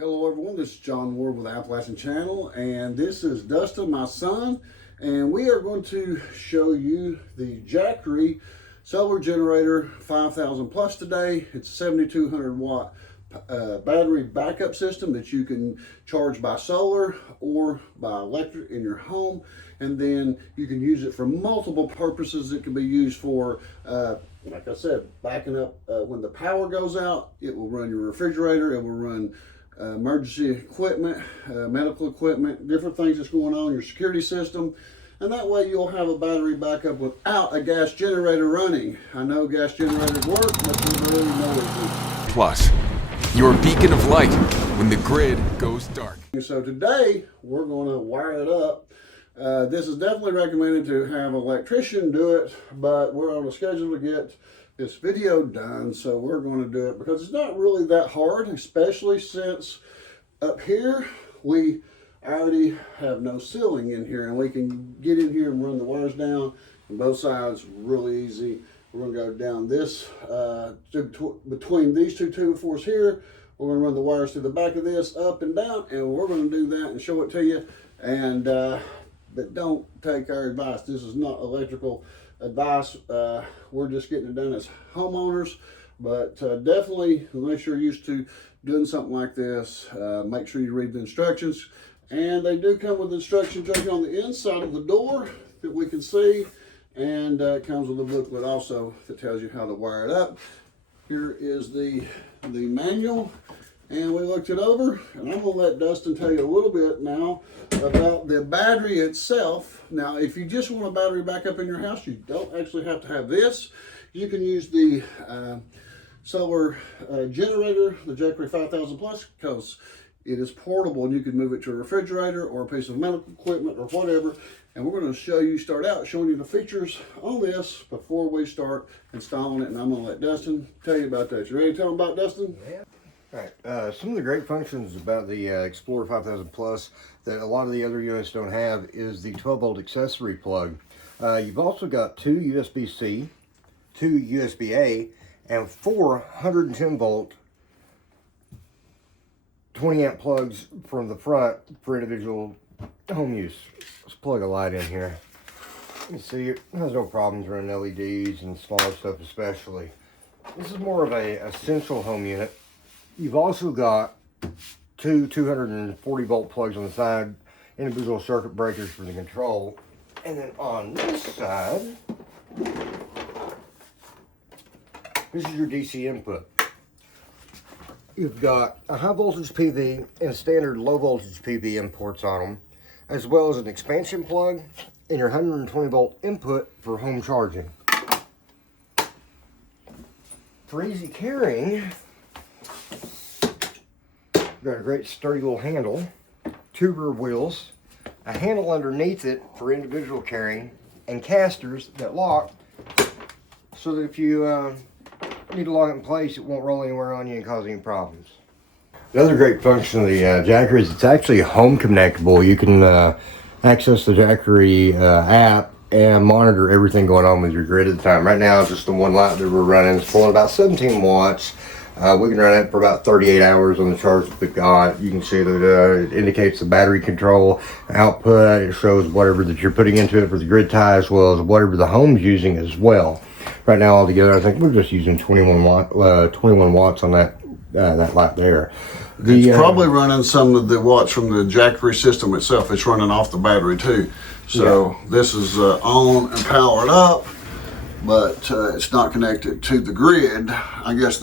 Hello everyone, this is John Ward with the Appalachian Channel, and this is Dustin, my son, and we are going to show you the Jackery solar generator 5000 plus today. It's a 7200 watt battery backup system that you can charge by solar or by electric in your home, and then you can use it for multiple purposes. It can be used for like I said, backing up when the power goes out. It will run your refrigerator, it will run emergency equipment, medical equipment, different things that's going on in your security system. And that way you'll have a battery backup without a gas generator running. I know gas generators work, but they really know it. Plus, your beacon of light when the grid goes dark. So today we're going to wire it up. This is definitely recommended to have an electrician do it, but we're on a schedule to get this video done, so we're going to do it because it's not really that hard, especially since up here we already have no ceiling in here, and we can get in here and run the wires down on both sides really easy. We're going to go down this between these two 2x4s here. We're going to run the wires through the back of this up and down, and we're going to do that and show it to you. And but don't take our advice. This is not electrical advice. We're just getting it done as homeowners, but definitely unless you're used to doing something like this, make sure you read the instructions. And they do come with instructions right here on the inside of the door that we can see, and it comes with a booklet also that tells you how to wire it up. Here is the manual, and we looked it over, and I'm going to let Dustin tell you a little bit now about the battery itself. Now, if you just want a battery backup in your house, you don't actually have to have this. You can use the solar generator, the Jackery 5000 plus, because it is portable and you can move it to a refrigerator or a piece of medical equipment or whatever. And we're going to show you, start out showing you the features on this before we start installing it. And I'm going to let Dustin tell you about that. You ready to tell them about Dustin? Yeah. All right, some of the great functions about the Explorer 5000 Plus that a lot of the other units don't have is the 12 volt accessory plug. You've also got two USB-C, two USB-A, and 4 110 volt 20 amp plugs from the front for individual home use. Let's plug a light in here. You see, it has no problems running LEDs and smaller stuff especially. This is more of a essential home unit. You've also got two 240 volt plugs on the side, individual circuit breakers for the control. And then on this side, this is your DC input. You've got a high voltage PV and standard low voltage PV imports on them, as well as an expansion plug and your 120 volt input for home charging. For easy carrying, got a great sturdy little handle, two rear wheels, a handle underneath it for individual carrying, and casters that lock so that if you need to lock it in place, it won't roll anywhere on you and cause any problems. Another great function of the Jackery is it's actually home connectable. You can access the Jackery app and monitor everything going on with your grid at the time. Right now, just the one light that we're running is pulling about 17 watts. We can run it for about 38 hours on the charge that we've got. You can see that it indicates the battery control output. It shows whatever that you're putting into it for the grid tie, as well as whatever the home's using as well. Right now, altogether, I think we're just using 21 watts on that light there. It's probably running some of the watts from the Jackery system itself. It's running off the battery too. So yeah. This is on and powered up, but it's not connected to the grid. I guess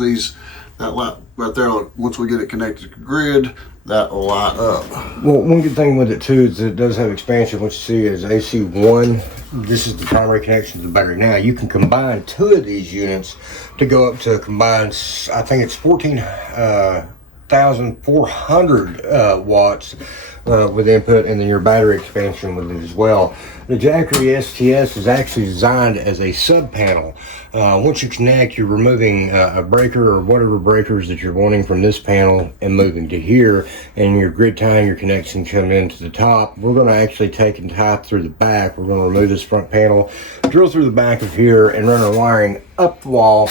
that light right there, once we get it connected to the grid, that will light up. Well, one good thing with it too is it does have expansion. What you see is AC1. This is the primary connection to the battery. Now you can combine two of these units to go up to a combined, I think it's 14,400 watts with input, and then your battery expansion with it as well. The Jackery STS is actually designed as a sub panel. Once you connect, you're removing a breaker or whatever breakers that you're wanting from this panel and moving to here, and your grid tying, your connection coming into the top. We're going to actually take and tie through the back. We're going to remove this front panel, drill through the back of here, and run our wiring up the wall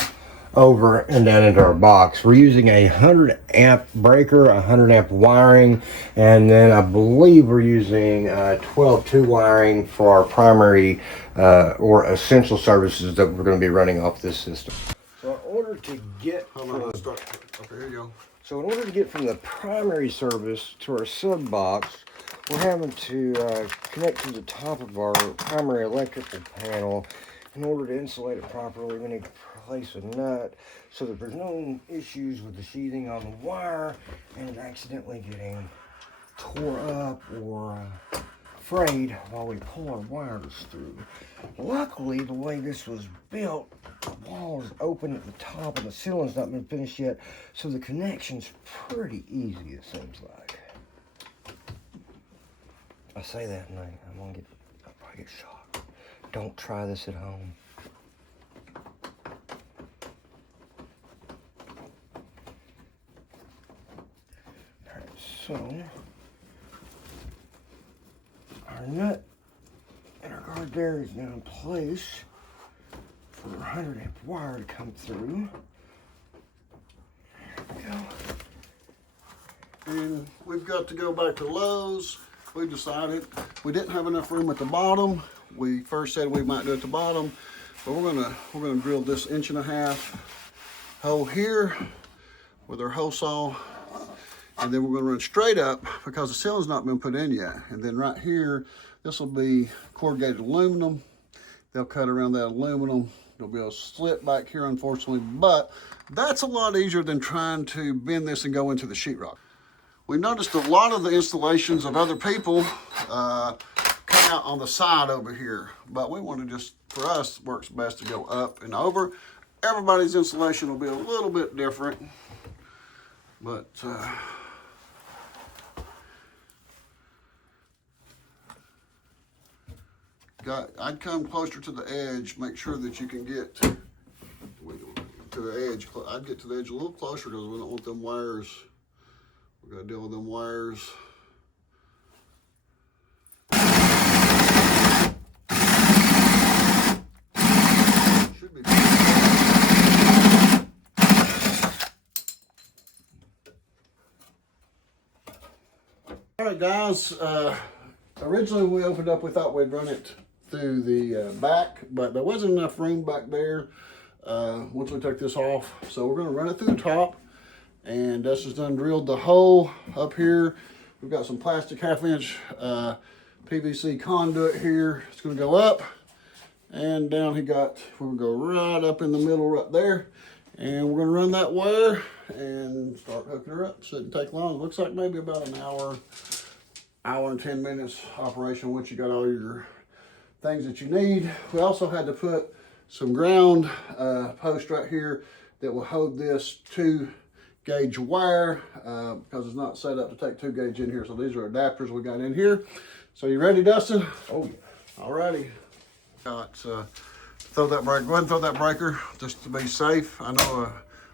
over and down into our box. We're using a 100 amp breaker, 100 amp wiring, and then I believe we're using 12-2 wiring for our primary or essential services that we're going to be running off this system. So in order to get So in order to get from the primary service to our sub box, we're having to connect to the top of our primary electrical panel. In order to insulate it properly, we need to place a nut so that there's no issues with the sheathing on the wire and it accidentally getting tore up or frayed while we pull our wires through. Luckily, the way this was built, the wall is open at the top and the ceiling's not been finished yet, so the connection's pretty easy, it seems like. I say that and I'll probably get shocked. Don't try this at home. Alright, so our nut and our guard there is now in place for our 100 amp wire to come through. There we go. And we've got to go back to Lowe's. We decided we didn't have enough room at the bottom. We first said we might do it at the bottom, but we're gonna drill this 1.5 inch hole here with our hole saw, and then we're gonna run straight up because the ceiling's not been put in yet. And then right here, this will be corrugated aluminum. They'll cut around that aluminum. There'll be a slit back here, unfortunately, but that's a lot easier than trying to bend this and go into the sheetrock. We noticed a lot of the installations of other people come out on the side over here, but we want to just, for us, it works best to go up and over. Everybody's installation will be a little bit different, but I'd come closer to the edge, make sure that you can get to the edge. I'd get to the edge a little closer because we don't want them wires. We're gonna deal with them wires. Should be. All right, guys. Originally, when we opened up, we thought we'd run it through the back, but there wasn't enough room back there once we took this off. So we're gonna run it through the top. And Dustin's done drilled the hole up here. We've got some plastic 1/2 inch PVC conduit here. It's gonna go up and down. We're gonna go right up in the middle right there. And we're gonna run that wire and start hooking her up. Shouldn't take long. It looks like maybe about an hour and 10 minutes operation once you got all your things that you need. We also had to put some ground post right here that will hold this 2-gauge wire because it's not set up to take 2-gauge in here. So these are adapters we got in here. So you ready, Dustin? Oh yeah. Alrighty. Got throw that breaker. Go ahead and throw that breaker just to be safe. I know an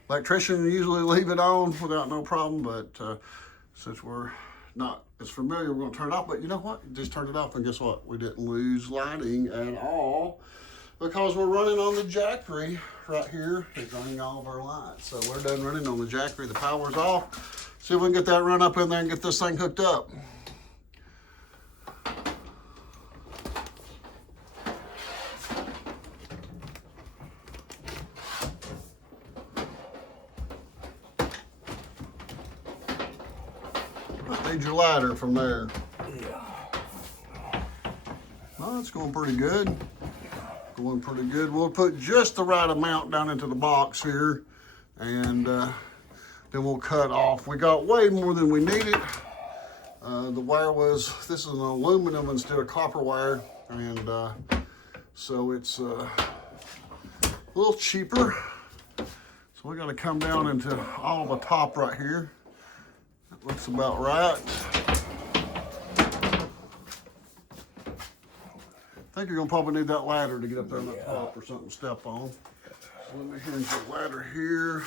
electrician usually leave it on without no problem, but since we're not as familiar, we're gonna turn it off. But you know what? Just turned it off, and guess what? We didn't lose lighting at all because we're running on the Jackery right here. It's running all of our lights. So we're done running on the Jackery. The power's off. See if we can get that run up in there and get this thing hooked up. Need your ladder from there. Well, it's going pretty good. Going pretty good. We'll put just the right amount down into the box here, and then we'll cut off. We got way more than we needed. The wire this is an aluminum instead of copper wire, and so it's a little cheaper. So we're gonna come down into all the top right here. That looks about right. I think you're gonna probably need that ladder to get up there on the top or something to step on. So let me hinge the ladder here.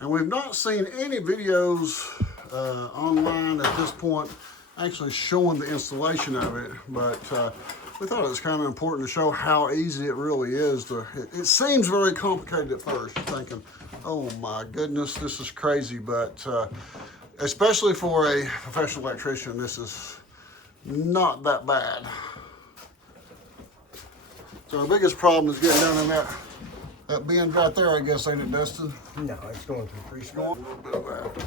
And we've not seen any videos online at this point. actually showing the installation of it, but we thought it was kind of important to show how easy it really is. It seems very complicated at first. You're thinking, oh my goodness, this is crazy, but especially for a professional electrician, this is not that bad. So our biggest problem is getting down in that bend right there, I guess, ain't it, Dustin? No, it's going to pretty Going a little bit of that.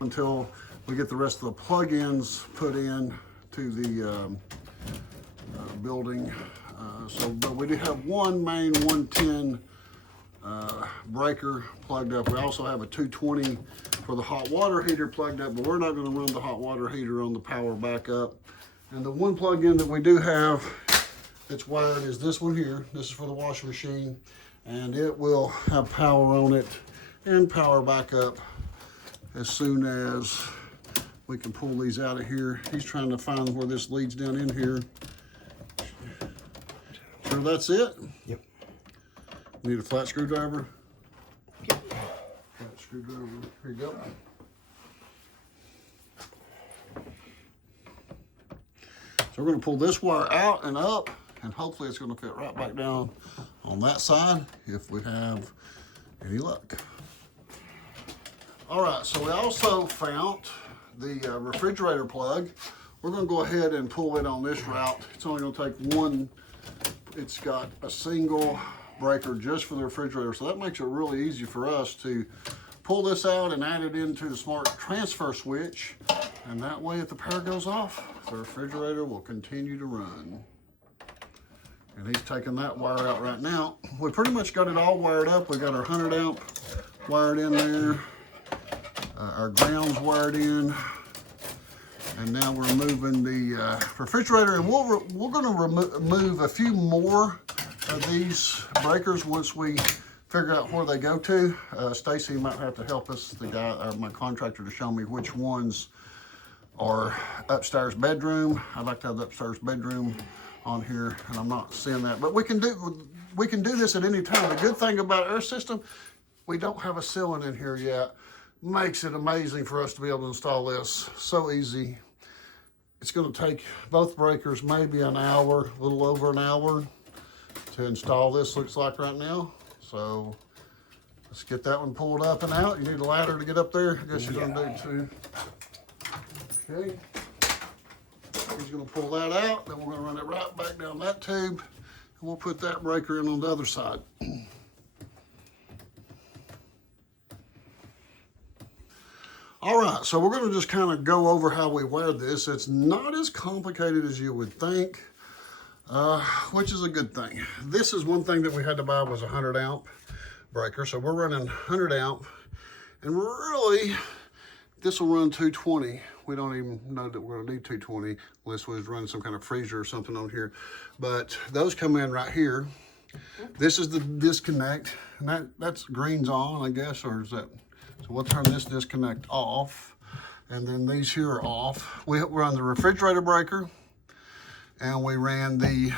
Until we get the rest of the plug-ins put in to the building. But we do have one main 110 breaker plugged up. We also have a 220 for the hot water heater plugged up, but we're not going to run the hot water heater on the power backup. And the one plug-in that we do have that's wired is this one here. This is for the washing machine, and it will have power on it and power backup as soon as we can pull these out of here. He's trying to find where this leads down in here. Sure that's it? Yep. Need a flat screwdriver? Flat screwdriver, here you go. So we're gonna pull this wire out and up, and hopefully it's gonna fit right back down on that side if we have any luck. All right, so we also found the refrigerator plug. We're gonna go ahead and pull it on this route. It's only gonna take one. It's got a single breaker just for the refrigerator, so that makes it really easy for us to pull this out and add it into the smart transfer switch. And that way, if the power goes off, the refrigerator will continue to run. And he's taking that wire out right now. We pretty much got it all wired up. We got our 100 amp wired in there. Our ground's wired in, and now we're moving the refrigerator, and we're going to remove a few more of these breakers once we figure out where they go to. Stacy might have to help us, the guy, or my contractor, to show me which ones are upstairs bedroom. I'd like to have the upstairs bedroom on here, and I'm not seeing that, but we can do this at any time. The good thing about our system, we don't have a ceiling in here yet. Makes it amazing for us to be able to install this. So easy. It's going to take both breakers maybe an hour, a little over an hour to install this, looks like right now. So let's get that one pulled up and out. You need a ladder to get up there? I guess you're going to need to. Okay. He's going to pull that out. Then we're going to run it right back down that tube. And we'll put that breaker in on the other side. All right, so we're going to just kind of go over how we wired this. It's not as complicated as you would think, which is a good thing. This is one thing that we had to buy was a 100 amp breaker. So we're running 100 amp, and really, this will run 220. We don't even know that we're going to need 220 unless we was running some kind of freezer or something on here. But those come in right here. This is the disconnect, and that's green's on, I guess, or is that? So we'll turn this disconnect off, and then these here are off. We run the refrigerator breaker, and we ran the,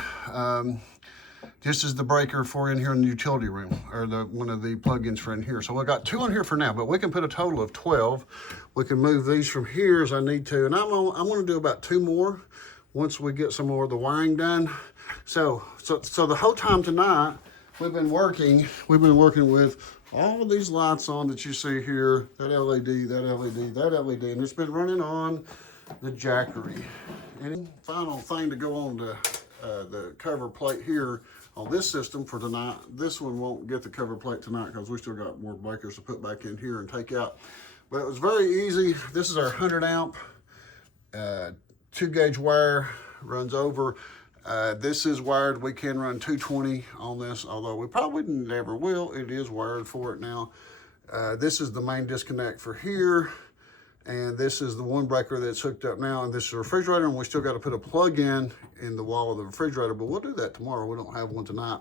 this is the breaker for in here in the utility room, or one of the plugins for in here. So we got 2 in here for now, but we can put a total of 12. We can move these from here as I need to, and I'm gonna do about 2 more once we get some more of the wiring done. So the whole time tonight, we've been working with all of these lights on that you see here, that LED, that LED, that LED, and it's been running on the Jackery. And final thing to go on the cover plate here on this system for tonight. This one won't get the cover plate tonight because we still got more breakers to put back in here and take out. But it was very easy. This is our 100 amp 2 gauge wire, runs over. This is wired. We can run 220 on this, although we probably never will. It is wired for it now. This is the main disconnect for here. And this is the one breaker that's hooked up now, and this is a refrigerator, and we still got to put a plug in the wall of the refrigerator, but we'll do that tomorrow. We don't have one tonight,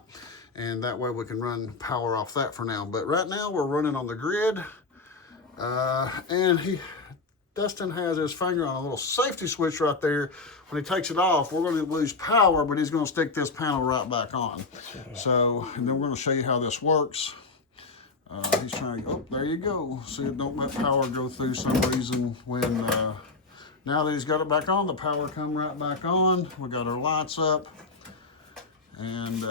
and that way we can run power off that for now. But right now we're running on the grid, and Dustin has his finger on a little safety switch right there. When he takes it off, we're going to lose power, but he's going to stick this panel right back on. So, and then we're going to show you how this works. He's trying to, oh, there you go. See, don't let power go through some reason when, now that he's got it back on, the power come right back on. We got our lights up. And,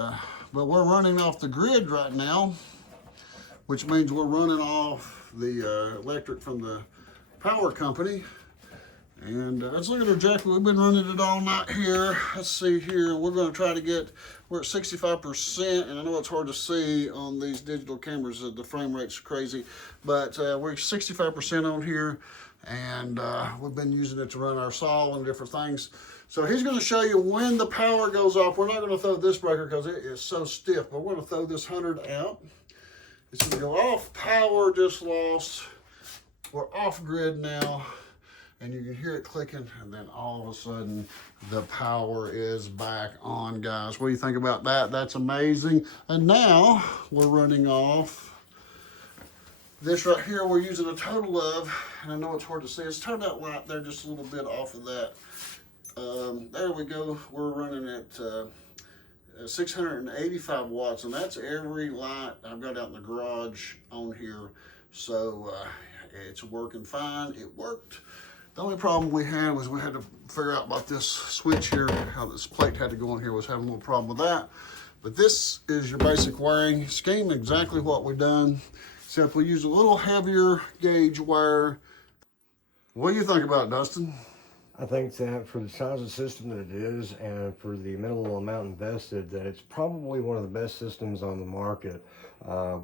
but we're running off the grid right now, which means we're running off the electric from the power company. And let's look at our Jackery. We've been running it all night here. Let's see here. We're going to try to get, we're at 65%, and I know it's hard to see on these digital cameras. The frame rate's crazy, but we're 65% on here, and we've been using it to run our saw and different things. So he's going to show you when the power goes off. We're not going to throw this breaker because it is so stiff, but we're going to throw this 100 out. It's going to go off. Power just lost. We're off grid now. And you can hear it clicking, and then all of a sudden, the power is back on, guys. What do you think about that? That's amazing. And now, we're running off. This right here, we're using a total of, and I know it's hard to see, it's turned out light there just a little bit off of that. There we go. We're running at 685 watts, and that's every light I've got out in the garage on here. So, it's working fine. It worked. The only problem we had was we had to figure out about this switch here, how this plate had to go in here, was having a little problem with that. But this is your basic wiring scheme, exactly what we've done, except we use a little heavier gauge wire. What do you think about it, Dustin? I think that for the size of system that it is and for the minimal amount invested, that it's probably one of the best systems on the market.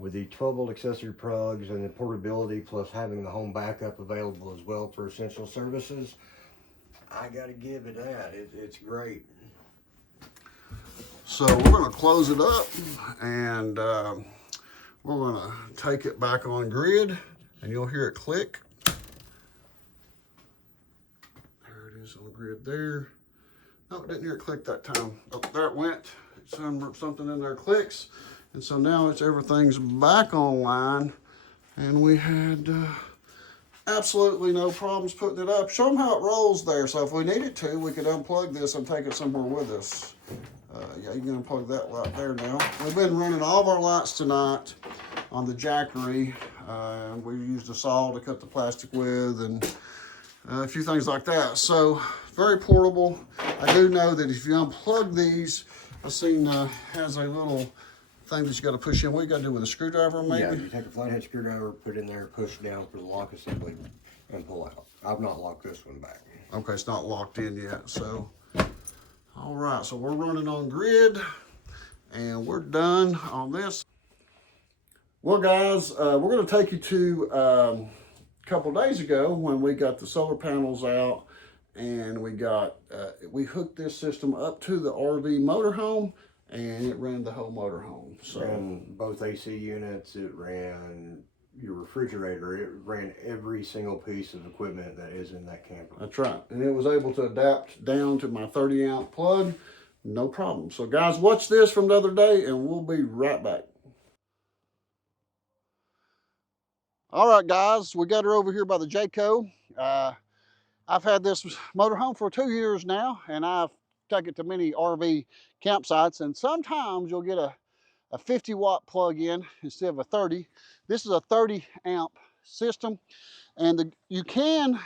With the 12-volt accessory plugs and the portability, plus having the home backup available as well for essential services, I gotta give it that. It's great. So we're going to close it up, and we're going to take it back on grid, and you'll hear it click. On the grid there. No, didn't hear it click that time. Oh, there it went. Something in there clicks. And so now everything's back online, and we had absolutely no problems putting it up. Show them how it rolls there. So if we needed to, we could unplug this and take it somewhere with us. Yeah, you can unplug that light there now. We've been running all of our lights tonight on the Jackery. We used a saw to cut the plastic with, and a few things like that. So very portable. I do know that if you unplug these, I've seen has a little thing that you got to push in. What you got to do with a screwdriver, maybe? Yeah, you take a flathead screwdriver, put it in there, push down for the lock assembly, and pull out. I've not locked this one back. Okay, it's not locked in yet. So, all right. So we're running on grid, and we're done on this. Well, guys, we're going to take you to couple days ago when we got the solar panels out, and we hooked this system up to the RV motorhome, and it ran the whole motorhome. So it ran both AC units, it ran your refrigerator, it ran every single piece of equipment that is in that camper. That's right. And it was able to adapt down to my 30-amp plug, no problem. So guys, watch this from the other day, and we'll be right back. All right, guys, we got her over here by the Jackery. I've had this motorhome for 2 years now, and I've taken it to many RV campsites, and sometimes you'll get a 50-watt plug-in instead of a 30. This is a 30-amp system, and you can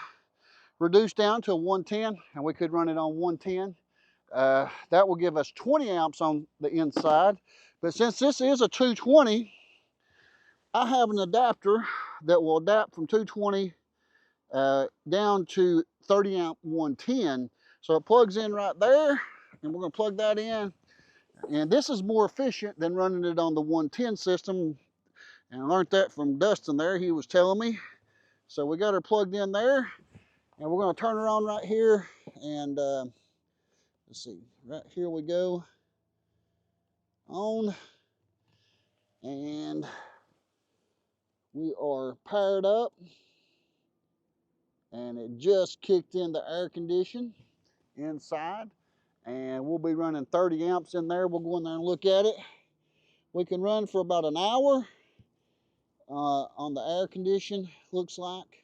reduce down to a 110, and we could run it on 110. That will give us 20 amps on the inside, but since this is a 220, I have an adapter that will adapt from 220 down to 30 amp 110. So it plugs in right there, and we're going to plug that in. And this is more efficient than running it on the 110 system. And I learned that from Dustin there. He was telling me. So we got her plugged in there, and we're going to turn her on right here. And let's see, right here we go. On. And we are powered up, and it just kicked in the air condition inside, and we'll be running 30 amps in there. We'll go in there and look at it. We can run for about an hour on the air condition, looks like.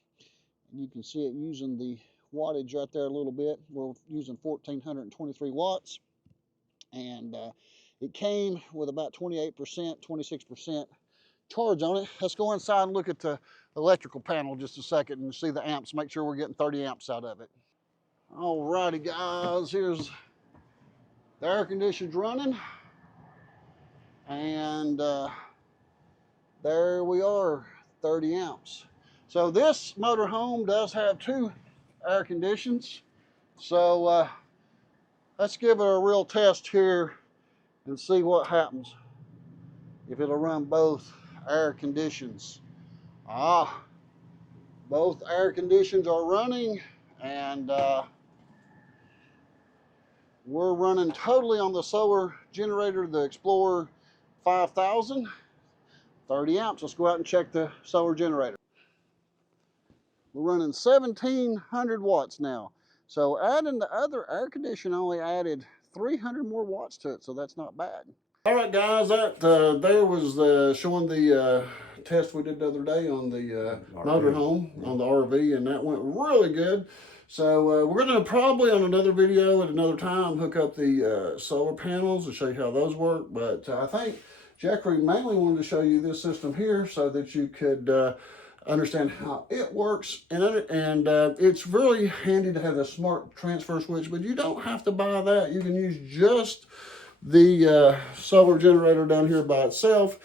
And you can see it using the wattage right there a little bit. We're using 1423 watts, and it came with about 28%, 26% charge on it. Let's go inside and look at the electrical panel just a second and see the amps, make sure we're getting 30 amps out of it. Alrighty guys, here's the air conditioner's running, and there we are, 30 amps. So this motorhome does have 2 air conditions. So let's give it a real test here and see what happens if it'll run both air conditions. Both air conditions are running, and we're running totally on the solar generator, the Explorer 5000, 30 amps. Let's go out and check the solar generator. We're running 1700 watts now. So adding the other air conditioner only added 300 more watts to it, so that's not bad. All right, guys, that there was showing the test we did the other day on the motorhome, on the RV, and that went really good. So we're going to probably on another video at another time hook up the solar panels and show you how those work. But I think Jackery mainly wanted to show you this system here so that you could understand how it works. And it's really handy to have the smart transfer switch, but you don't have to buy that. You can use just the solar generator down here by itself,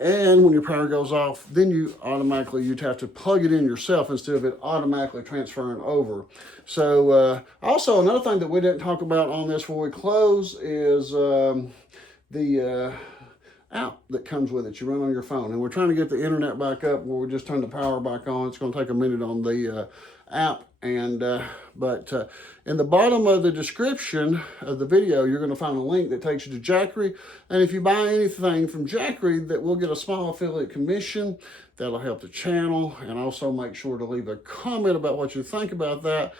and when your power goes off, then you'd have to plug it in yourself instead of it automatically transferring over. So also another thing that we didn't talk about on this before we close is the app that comes with it. You run on your phone, and we're trying to get the internet back up where we just turn the power back on. It's going to take a minute on the app, and but in the bottom of the description of the video, you're going to find a link that takes you to Jackery, and if you buy anything from Jackery, that we'll get a small affiliate commission. That'll help the channel, and also make sure to leave a comment about what you think about that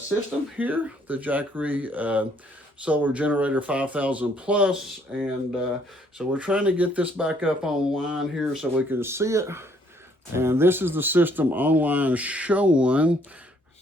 system here, the Jackery solar generator 5000 plus. And so we're trying to get this back up online here so we can see it. And this is the system online showing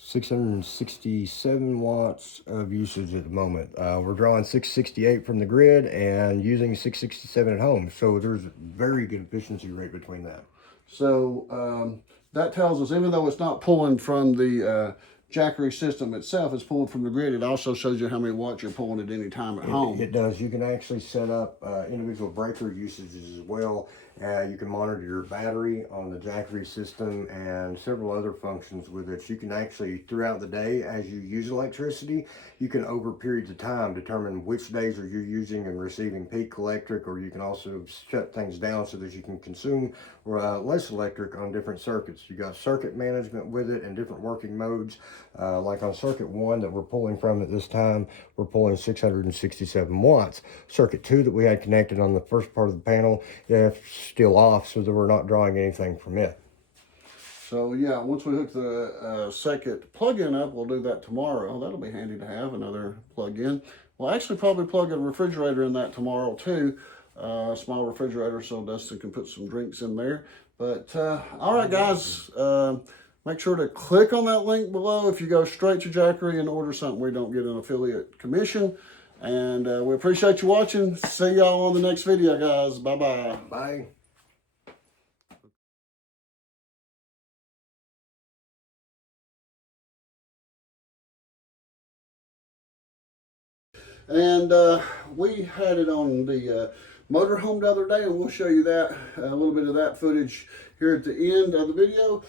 667 watts of usage at the moment. We're drawing 668 from the grid and using 667 at home. So there's a very good efficiency rate between that. So that tells us, even though it's not pulling from the Jackery system itself, is pulling from the grid, it also shows you how many watts you're pulling at any time at home. It does. You can actually set up individual breaker usages as well. You can monitor your battery on the Jackery system and several other functions with it. You can actually, throughout the day, as you use electricity, you can, over periods of time, determine which days are you using and receiving peak electric, or you can also shut things down so that you can consume less electric on different circuits. You got circuit management with it and different working modes. Like on circuit 1 that we're pulling from at this time, we're pulling 667 watts. Circuit 2 that we had connected on the first part of the panel, it's still off, so that we're not drawing anything from it. So yeah, once we hook the second plug-in up, we'll do that tomorrow. That'll be handy to have, another plug-in. We'll actually probably plug a refrigerator in that tomorrow too. Small refrigerator so Dustin can put some drinks in there. But all right guys, make sure to click on that link below if you go straight to Jackery and order something. We don't get an affiliate commission. And we appreciate you watching. See y'all on the next video, guys. Bye-bye. Bye. And we had it on the motorhome the other day, and we'll show you that, a little bit of that footage here at the end of the video.